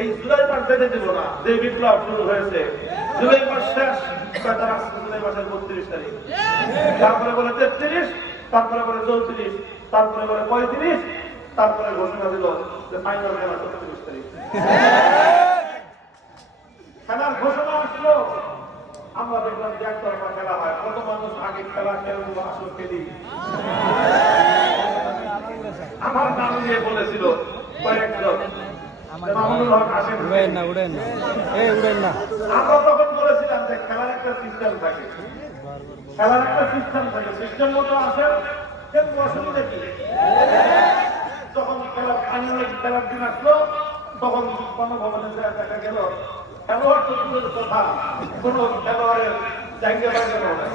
এই জুলাই মাস যেতে দিব না, যে বিপ্লব শুরু হয়েছে জুলাই মাস শেষ, তার আসছে জুলাই মাসের 32 তারিখ, তারপরে বলে 33, তারপরে বলে 34, তারপরে বলে 35, তারপরে ঘোষণা দিল যে ফাইনাল খেলা 37 তারিখ। খেলার ঘোষণা আসলো, আমরা দেখলাম যে একতরফা খেলা হয়। কত মানুষ আগে খেলা খেলবো, আসল খেলি। আমার নাম নিয়ে বলেছিল কয়েকজন, আমরা তখন বলেছিলাম যে খেলার একটা সিস্টেম থাকে, খেলার একটা সিস্টেম থাকে, সিস্টেম মতো আসেন, কিন্তু অসুবিধা কি? যখন খেলার ফাইনাল খেলার দিন আসলো, তখন গণভবনে দেখা গেল খেলোয়াড় তো দূরের কথা, কোন খেলোয়াড়ের জায়গা পাইল না।